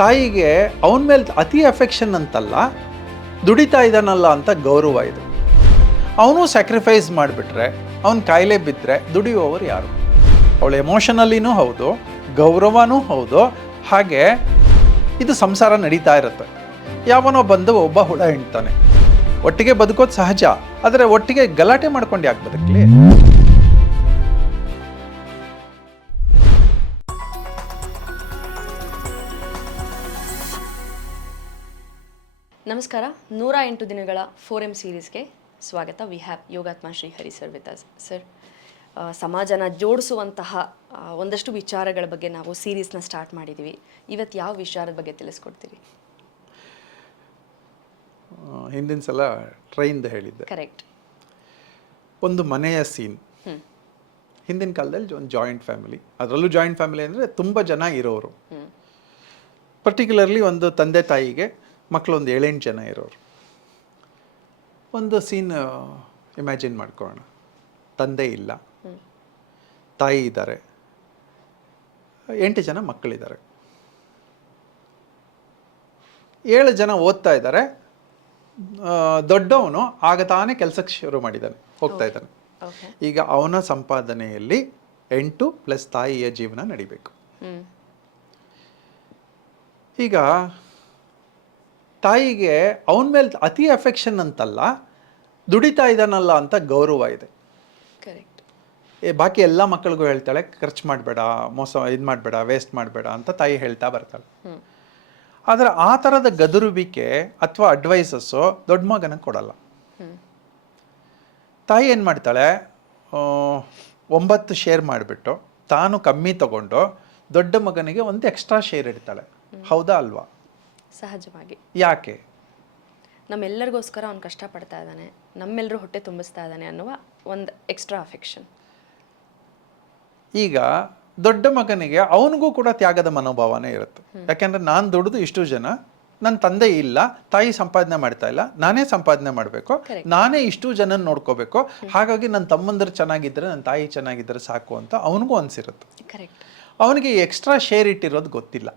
ತಾಯಿಗೆ ಅವನ ಮೇಲೆ ಅತಿ ಅಫೆಕ್ಷನ್ ಅಂತಲ್ಲ, ದುಡಿತಾ ಇದ್ದಾನಲ್ಲ ಅಂತ ಗೌರವ ಇದು. ಅವನು ಸ್ಯಾಕ್ರಿಫೈಸ್ ಮಾಡಿಬಿಟ್ರೆ, ಅವನ ಕಾಯಿಲೆ ಬಿದ್ದರೆ ದುಡಿಯುವವರು ಯಾರು? ಅವಳು ಎಮೋಷನಲಿನೂ ಹೌದು, ಗೌರವನೂ ಹೌದು, ಹಾಗೆ ಇದು ಸಂಸಾರ ನಡೀತಾ ಇರುತ್ತೆ. ಯಾವನೋ ಬಂದು ಒಬ್ಬ ಹುಳ ಹಿಂಡ್ತಾನೆ. ಒಟ್ಟಿಗೆ ಬದುಕೋದು ಸಹಜ, ಆದರೆ ಒಟ್ಟಿಗೆ ಗಲಾಟೆ ಮಾಡ್ಕೊಂಡು ಯಾಕೆ ಬದುಕಲಿ? ನಮಸ್ಕಾರ. ನೂರ ಎಂಟು ದಿನಗಳ ಫೋರ್ ಎಂ ಸೀರೀಸ್ಗೆ ಸ್ವಾಗತ. We have Yogatma Shri Hari sir. With us sir ಸಮಾಜನ ಜೋಡಿಸುವಂತಹ ಒಂದಷ್ಟು ವಿಚಾರಗಳ ಬಗ್ಗೆ ನಾವು ಸೀರೀಸ್ನ ಸ್ಟಾರ್ಟ್ ಮಾಡಿದ್ದೀವಿ ಇವತ್ತು ಯಾವ ವಿಚಾರದ ಬಗ್ಗೆ ತಿಳಿಸ್ಕೊಡ್ತೀವಿ ಹಿಂದಿನ ಸಲ ಟ್ರೈನ್ದು ಹೇಳಿದ್ದೆ. ಕರೆಕ್ಟ್ ಒಂದು ಮನೆಯ ಸೀನ್. ಹಿಂದಿನ ಕಾಲದಲ್ಲಿ ಒಂದು ಜಾಯಿಂಟ್ ಫ್ಯಾಮಿಲಿ. ಅದರಲ್ಲೂ ಜಾಯಿಂಟ್ ಫ್ಯಾಮಿಲಿ ಅಂದರೆ ತುಂಬ ಜನ ಇರೋರು. ಪರ್ಟಿಕ್ಯುಲರ್ಲಿ ಒಂದು ತಂದೆ ತಾಯಿಗೆ ಮಕ್ಕಳು ಒಂದು ಏಳೆಂಟು ಜನ ಇರೋರು. ಒಂದು ಸೀನ್ ಇಮ್ಯಾಜಿನ್ ಮಾಡ್ಕೊಳ್ಳೋಣ. ತಂದೆ ಇಲ್ಲ. ತಾಯಿ ಇದ್ದಾರೆ. ಎಂಟು ಜನ ಮಕ್ಕಳಿದ್ದಾರೆ. ಏಳು ಜನ ಓದ್ತಾ ಇದ್ದಾರೆ. ದೊಡ್ಡವನು ಆಗ ತಾನೇ ಕೆಲಸಕ್ಕೆ ಶುರು ಮಾಡಿದ್ದಾನೆ. ಹೋಗ್ತಾ ಇದ್ದಾನೆ. ಈಗ ಅವನ ಸಂಪಾದನೆಯಲ್ಲಿ ಎಂಟು ಪ್ಲಸ್ ತಾಯಿಯ ಜೀವನ ನಡಿಬೇಕು. ಈಗ ತಾಯಿಗೆ ಅವನ ಮೇಲೆ ಅತಿ ಅಫೆಕ್ಷನ್ ಅಂತಲ್ಲ ದುಡಿತಾ ಇದ್ದಾನಲ್ಲ ಅಂತ ಗೌರವ ಇದೆ. ಕರೆಕ್ಟ್ ಏ ಬಾಕಿ ಎಲ್ಲ ಮಕ್ಕಳಿಗೂ ಹೇಳ್ತಾಳೆ ಖರ್ಚು ಮಾಡಬೇಡ ಮೋಸ ಇದು ಮಾಡಬೇಡ ವೇಸ್ಟ್ ಮಾಡಬೇಡ ಅಂತ ತಾಯಿ ಹೇಳ್ತಾ ಬರ್ತಾಳೆ. ಆದರೆ ಆ ಥರದ ಗದುರುವಿಕೆ ಅಥವಾ ಅಡ್ವೈಸಸ್ಸು ದೊಡ್ಡ ಮಗನಿಗೆ ಕೊಡಲ್ಲ. ತಾಯಿ ಏನು ಮಾಡ್ತಾಳೆ ಒಂಬತ್ತು ಶೇರ್ ಮಾಡಿಬಿಟ್ಟು ತಾನು ಕಮ್ಮಿ ತಗೊಂಡು ದೊಡ್ಡ ಮಗನಿಗೆ ಒಂದು ಎಕ್ಸ್ಟ್ರಾ ಶೇರ್ ಇಡ್ತಾಳೆ. ಹೌದಾ ಅಲ್ವಾ? ಸಹಜವಾಗಿ. ಯಾಕೆ? ನಮ್ಮೆಲ್ಲರಿಗೋಸ್ಕರ ಅವ್ನು ಕಷ್ಟಪಡ್ತಾ ಇದ್ದಾನೆ ನಮ್ಮೆಲ್ಲರೂ ಹೊಟ್ಟೆ ತುಂಬಿಸ್ತಾ ಇದ್ದಾನೆ ಅನ್ನುವ ಒಂದು ಎಕ್ಸ್ಟ್ರಾ ಅಫೆಕ್ಷನ್ ಈಗ ದೊಡ್ಡ ಮಗನಿಗೆ ಅವನಿಗೂ ಕೂಡ ತ್ಯಾಗದ ಮನೋಭಾವನೆ ಇರುತ್ತೆ. ಯಾಕೆಂದ್ರೆ ನಾನು ದುಡಿದು ಇಷ್ಟು ಜನ ನನ್ನ ತಂದೆ ಇಲ್ಲ ತಾಯಿ ಸಂಪಾದನೆ ಮಾಡ್ತಾ ಇಲ್ಲ ನಾನೇ ಸಂಪಾದನೆ ಮಾಡಬೇಕು. ನಾನೇ ಇಷ್ಟು ಜನ ನೋಡ್ಕೋಬೇಕು ಹಾಗಾಗಿ ನನ್ನ ತಮ್ಮಂದರು ಚೆನ್ನಾಗಿದ್ದರೆ ನನ್ನ ತಾಯಿ ಚೆನ್ನಾಗಿದ್ದರೆ ಸಾಕು ಅಂತ ಅವನಿಗೂ ಅನ್ಸಿರುತ್ತೆ. ಅವನಿಗೆ ಎಕ್ಸ್ಟ್ರಾ ಶೇರ್ ಇಟ್ಟಿರೋದು ಗೊತ್ತಿಲ್ಲ.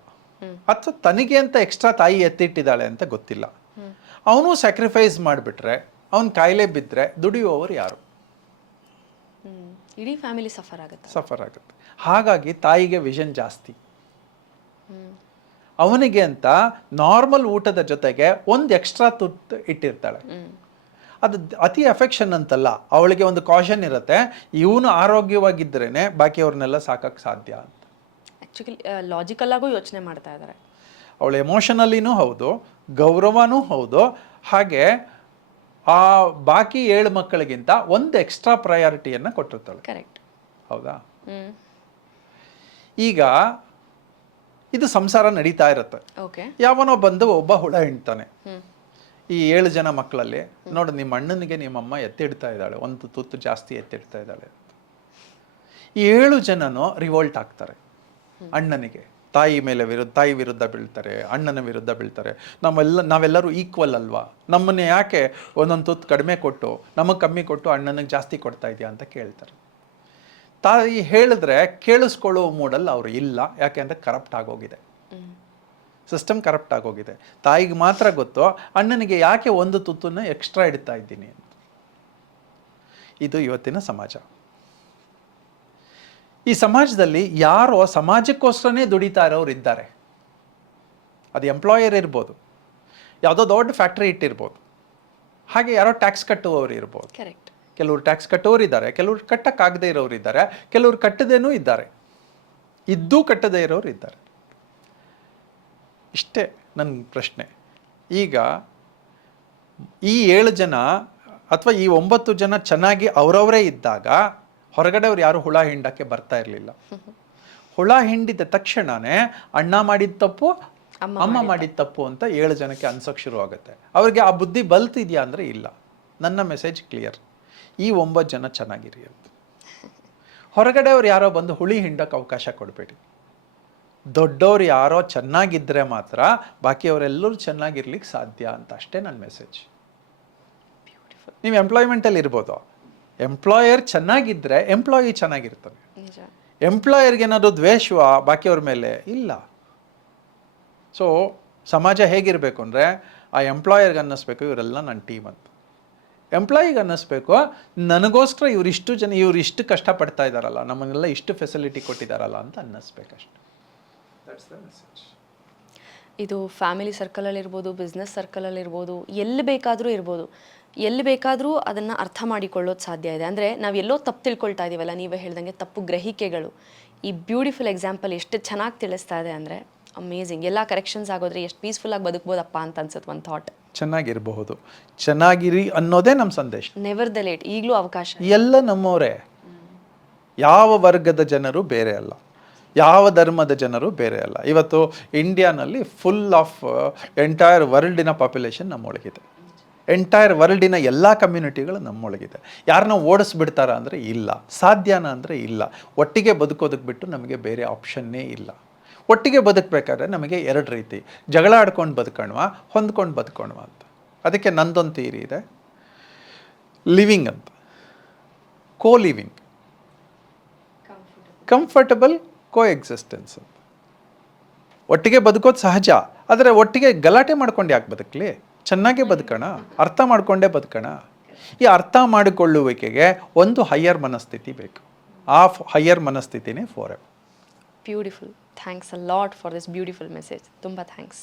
ಅಥವಾ ತನಗೆ ಅಂತ ಎಕ್ಸ್ಟ್ರಾ ತಾಯಿ ಎತ್ತಿಟ್ಟಿದ್ದಾಳೆ ಅಂತ ಗೊತ್ತಿಲ್ಲ. ಅವನು ಸ್ಯಾಕ್ರಿಫೈಸ್ ಮಾಡಿಬಿಟ್ರೆ ಅವನ ಕಾಯಿಲೆ ಬಿದ್ದರೆ ದುಡಿಯುವವರು ಯಾರು? ಇಡೀ ಫ್ಯಾಮಿಲಿ ಸಫರ್ ಆಗುತ್ತೆ. ಸಫರ್ ಆಗುತ್ತೆ. ಹಾಗಾಗಿ ತಾಯಿಗೆ ವಿಷನ್ ಜಾಸ್ತಿ. ಅವನಿಗೆ ಅಂತ ನಾರ್ಮಲ್ ಊಟದ ಜೊತೆಗೆ ಒಂದು ಎಕ್ಸ್ಟ್ರಾ ತುತ್ತು ಇಟ್ಟಿರ್ತಾಳೆ. ಅದು ಅತಿ ಎಫೆಕ್ಷನ್ ಅಂತಲ್ಲ ಅವಳಿಗೆ ಒಂದು ಕಾಷನ್ ಇರುತ್ತೆ ಇವನು ಆರೋಗ್ಯವಾಗಿದ್ದರೇನೆ ಬಾಕಿಯವ್ರನ್ನೆಲ್ಲ ಸಾಕಕ್ಕೆ ಸಾಧ್ಯ ಅಂತ. ಆ್ಯಕ್ಚುಲಿ ಲಾಜಿಕಲ್ ಆಗು ಯೋಚನೆ ಮಾಡ್ತಾ ಇದ್ದಾರೆ ಅವಳು ಎಮೋಷನಲ್ಲಿನೂ ಹೌದು ಗೌರವನೂ ಹೌದು ಹಾಗೆ ಆ ಬಾಕಿ ಏಳು ಮಕ್ಕಳಿಗಿಂತ ಒಂದು ಎಕ್ಸ್ಟ್ರಾ ಪ್ರಯಾರಿಟಿಯನ್ನು ಕೊಟ್ಟಿರ್ತಾಳೆ. ಕರೆಕ್ಟ್ ಹೌದಾ? ಈಗ ಇದು ಸಂಸಾರ ನಡೀತಾ ಇರುತ್ತೆ. ಓಕೆ ಯಾವನೋ ಬಂದು ಒಬ್ಬ ಹುಳ ಹಿಂಡ್ತಾನೆ. ಈ ಏಳು ಜನ ಮಕ್ಕಳಲ್ಲಿ ನೋಡು ನಿಮ್ಮ ಅಣ್ಣನಿಗೆ ನಿಮ್ಮಮ್ಮ ಎತ್ತಿಡ್ತಾ ಇದ್ದಾಳೆ ಒಂದು ತುತ್ತು ಜಾಸ್ತಿ ಎತ್ತಿಡ್ತಾ ಇದ್ದಾಳೆ ಈ ಏಳು ಜನನು ರಿವೋಲ್ಟ್ ಆಗ್ತಾರೆ. ಅಣ್ಣನಿಗೆ. ತಾಯಿ ಮೇಲೆ ವಿರುದ್ಧ ತಾಯಿ ವಿರುದ್ಧ ಬೀಳ್ತಾರೆ, ಅಣ್ಣನ ವಿರುದ್ಧ ಬೀಳ್ತಾರೆ. ನಾವೆಲ್ಲ, ನಾವೆಲ್ಲರೂ ಈಕ್ವಲ್ ಅಲ್ವಾ? ನಮ್ಮನ್ನ ಯಾಕೆ ಒಂದೊಂದು ತುತ್ತು ಕಡಿಮೆ ಕೊಟ್ಟು, ನಮಗೆ ಕಮ್ಮಿ ಕೊಟ್ಟು ಅಣ್ಣನಿಗೆ ಜಾಸ್ತಿ ಕೊಡ್ತಾ ಇದೆಯಾ ಅಂತ ಕೇಳ್ತಾರೆ. ತಾಯಿ ಹೇಳಿದ್ರೆ ಕೇಳಿಸ್ಕೊಳ್ಳೋ ಮೂಡಲ್ಲಿ ಅವರು ಇಲ್ಲ. ಯಾಕೆಂದ್ರೆ ಕರಪ್ಟ್ ಆಗೋಗಿದೆ. ಸಿಸ್ಟಮ್ ಕರಪ್ಟ್ ಆಗೋಗಿದೆ. ತಾಯಿಗೆ ಮಾತ್ರ ಗೊತ್ತು, ಅಣ್ಣನಿಗೆ ಯಾಕೆ ಒಂದು ತುತ್ತನ್ನು ಎಕ್ಸ್ಟ್ರಾ ಇಡ್ತಾ ಇದ್ದೀನಿ ಇದು ಇವತ್ತಿನ ಸಮಾಜ ಈ ಸಮಾಜದಲ್ಲಿ ಯಾರೋ ಸಮಾಜಕ್ಕೋಸ್ಕರನೇ ದುಡಿತಾ ಇರೋರು ಇದ್ದಾರೆ. ಅದು ಎಂಪ್ಲಾಯರ್ ಇರ್ಬೋದು ಯಾವುದೋ ದೊಡ್ಡ ಫ್ಯಾಕ್ಟ್ರಿ ಇಟ್ಟಿರ್ಬೋದು ಹಾಗೆ ಯಾರೋ ಟ್ಯಾಕ್ಸ್ ಕಟ್ಟುವವರು ಇರ್ಬೋದು. ಕರೆಕ್ಟ್ ಕೆಲವರು ಟ್ಯಾಕ್ಸ್ ಕಟ್ಟೋರು ಇದ್ದಾರೆ ಕೆಲವರು ಕಟ್ಟಕ್ಕಾಗದೇ ಇರೋರು ಇದ್ದಾರೆ ಕೆಲವರು ಕಟ್ಟದೇನೂ ಇದ್ದಾರೆ ಇದ್ದೂ ಕಟ್ಟದೇ ಇರೋರು ಇದ್ದಾರೆ. ಇಷ್ಟೇ ನನ್ನ ಪ್ರಶ್ನೆ. ಈಗ ಈ ಏಳು ಜನ ಅಥವಾ ಈ ಒಂಬತ್ತು ಜನ ಚೆನ್ನಾಗಿ ಅವರವರೇ ಇದ್ದಾಗ ಹೊರಗಡೆ ಅವ್ರು ಯಾರು ಹುಳ ಹಿಂಡಕ್ಕೆ ಬರ್ತಾ ಇರಲಿಲ್ಲ. ಹುಳ ಹಿಂಡಿದ ತಕ್ಷಣನೇ ಅಣ್ಣ ಮಾಡಿದ ತಪ್ಪು ಅಮ್ಮ ಮಾಡಿದ ತಪ್ಪು ಅಂತ ಏಳು ಜನಕ್ಕೆ ಅನ್ಸೋಕೆ ಶುರು ಆಗುತ್ತೆ ಅವ್ರಿಗೆ ಆ ಬುದ್ಧಿ ಬಲ್ತಿದ್ಯಾ ಅಂದರೆ ಇಲ್ಲ. ನನ್ನ ಮೆಸೇಜ್ ಕ್ಲಿಯರ್ ಈ ಒಂಬತ್ತು ಜನ ಚೆನ್ನಾಗಿರಿ ಅಂತ. ಹೊರಗಡೆ ಅವ್ರು ಯಾರೋ ಬಂದು ಹುಳಿ ಹಿಂಡಕ್ಕೆ ಅವಕಾಶ ಕೊಡಬೇಡಿ. ದೊಡ್ಡವ್ರು ಯಾರೋ ಚೆನ್ನಾಗಿದ್ದರೆ ಮಾತ್ರ ಬಾಕಿಯವರೆಲ್ಲರೂ ಚೆನ್ನಾಗಿರ್ಲಿಕ್ಕೆ ಸಾಧ್ಯ ಅಂತ ಅಷ್ಟೇ ನನ್ನ ಮೆಸೇಜ್ ನೀವು ಎಂಪ್ಲಾಯ್ಮೆಂಟಲ್ಲಿ ಇರ್ಬೋದು? ಎಂಪ್ಲಾಯರ್ ಚೆನ್ನಾಗಿದ್ದರೆ ಎಂಪ್ಲಾಯಿ ಚೆನ್ನಾಗಿರ್ತಾನೆ. ಎಂಪ್ಲಾಯರ್ಗೆ ಏನಾದ್ರು ದ್ವೇಷವ ಬಾಕಿಯವ್ರ ಮೇಲೆ? ಇಲ್ಲ. ಸೊ ಸಮಾಜ ಹೇಗಿರಬೇಕು ಅಂದರೆ ಆ ಎಂಪ್ಲಾಯರ್ಗೆ ಅನ್ನಿಸ್ಬೇಕು ಇವರೆಲ್ಲ ನನ್ನ ಟೀಮ್ ಅಂತ. ಎಂಪ್ಲಾಯಿಗೆ ಅನ್ನಿಸ್ಬೇಕು ನನಗೋಸ್ಕರ ಇವರಿಷ್ಟು ಇಷ್ಟು ಜನ ಇವ್ರು ಇಷ್ಟು ಕಷ್ಟಪಡ್ತಾ ಇದ್ದಾರಲ್ಲ ನಮ್ಮನ್ನೆಲ್ಲ ಇಷ್ಟು ಫೆಸಿಲಿಟಿ ಕೊಟ್ಟಿದ್ದಾರಲ್ಲ ಅಂತ ಅನ್ನಿಸ್ಬೇಕಷ್ಟೆ. ದಟ್ಸ್ ದ ಮೆಸೇಜ್ ಇದು ಫ್ಯಾಮಿಲಿ ಸರ್ಕಲಲ್ಲಿರ್ಬೋದು ಬಿಸ್ನೆಸ್ ಸರ್ಕಲಲ್ಲಿರ್ಬೋದು ಎಲ್ಲಿ ಬೇಕಾದರೂ ಇರ್ಬೋದು. ಎಲ್ಲಿ ಬೇಕಾದರೂ ಅದನ್ನು ಅರ್ಥ ಮಾಡಿಕೊಳ್ಳೋದು ಸಾಧ್ಯ ಇದೆ. ಅಂದರೆ ನಾವು ಎಲ್ಲೋ ತಪ್ಪು ತಿಳ್ಕೊಳ್ತಾ ಇದ್ದೀವಲ್ಲ ನೀವೇ ಹೇಳ್ದಂಗೆ ತಪ್ಪು ಗ್ರಹಿಕೆಗಳು. ಈ ಬ್ಯೂಟಿಫುಲ್ ಎಕ್ಸಾಂಪಲ್ ಎಷ್ಟು ಚೆನ್ನಾಗಿ ತಿಳಿಸ್ತಾ ಇದೆ ಅಂದರೆ ಅಮೇಝಿಂಗ್ ಎಲ್ಲ ಕರೆಕ್ಷನ್ಸ್ ಆಗೋದ್ರೆ ಎಷ್ಟು ಪೀಸ್ಫುಲ್ಲಾಗಿ ಬದುಕ್ಬೋದಪ್ಪ ಅಂತ ಅನ್ಸುತ್ತೆ ಒಂದು ಥಾಟ್ ಚೆನ್ನಾಗಿರಬಹುದು. ಚೆನ್ನಾಗಿರಿ ಅನ್ನೋದೇ ನಮ್ಮ ಸಂದೇಶ. ನೆವರ್ ದ ಲೇಟ್ ಈಗಲೂ ಅವಕಾಶ. ಎಲ್ಲ ನಮ್ಮವರೇ. ಯಾವ ವರ್ಗದ ಜನರು ಬೇರೆ ಅಲ್ಲ. ಯಾವ ಧರ್ಮದ ಜನರು ಬೇರೆ ಅಲ್ಲ. ಇವತ್ತು ಇಂಡಿಯಾನಲ್ಲಿ ಫುಲ್ ಆಫ್ ಎಂಟೈರ್ ವರ್ಲ್ಡಿನ ಪಾಪ್ಯುಲೇಷನ್ ನಮ್ಮೊಳಗಿದೆ. ಎಂಟೈರ್ ವರ್ಲ್ಡಿನ ಎಲ್ಲ ಕಮ್ಯುನಿಟಿಗಳು ನಮ್ಮೊಳಗಿದೆ. ಯಾರನ್ನ ಓಡಿಸ್ಬಿಡ್ತಾರ ಅಂದರೆ ಇಲ್ಲ. ಸಾಧ್ಯನ ಅಂದರೆ ಇಲ್ಲ. ಒಟ್ಟಿಗೆ ಬದುಕೋದಕ್ಕೆ ಬಿಟ್ಟು ನಮಗೆ ಬೇರೆ ಆಪ್ಷನ್ನೇ ಇಲ್ಲ. ಒಟ್ಟಿಗೆ ಬದುಕಬೇಕಾದ್ರೆ ನಮಗೆ ಎರಡು ರೀತಿ. ಜಗಳ ಆಡ್ಕೊಂಡು ಬದುಕೋಣವಾ ಹೊಂದ್ಕೊಂಡು ಬದುಕೋಣವಾ ಅಂತ. ಅದಕ್ಕೆ ನಂದೊಂದು ಥಿಯರಿ ಇದೆ. ಲಿವಿಂಗ್ ಅಂತ. ಕೋ ಲಿವಿಂಗ್ ಕಂಫರ್ಟಬಲ್ ಕೋ ಎಕ್ಸಿಸ್ಟೆನ್ಸ್ ಅಂತ ಒಟ್ಟಿಗೆ ಬದುಕೋದು ಸಹಜ, ಆದರೆ ಒಟ್ಟಿಗೆ ಗಲಾಟೆ ಮಾಡ್ಕೊಂಡು ಯಾಕೆ ಬದುಕಲಿ? ಚೆನ್ನಾಗೇ ಬದುಕೋಣ, ಅರ್ಥ ಮಾಡಿಕೊಂಡೇ ಬದುಕೋಣ. ಈ ಅರ್ಥ ಮಾಡಿಕೊಳ್ಳುವಿಕೆಗೆ ಒಂದು ಹೈಯರ್ ಮನಸ್ಥಿತಿ ಬೇಕು. ಆ higher ಮನಸ್ಥಿತಿನೇ for beautiful thanks a lot for this beautiful message ತುಂಬ ಥ್ಯಾಂಕ್ಸ್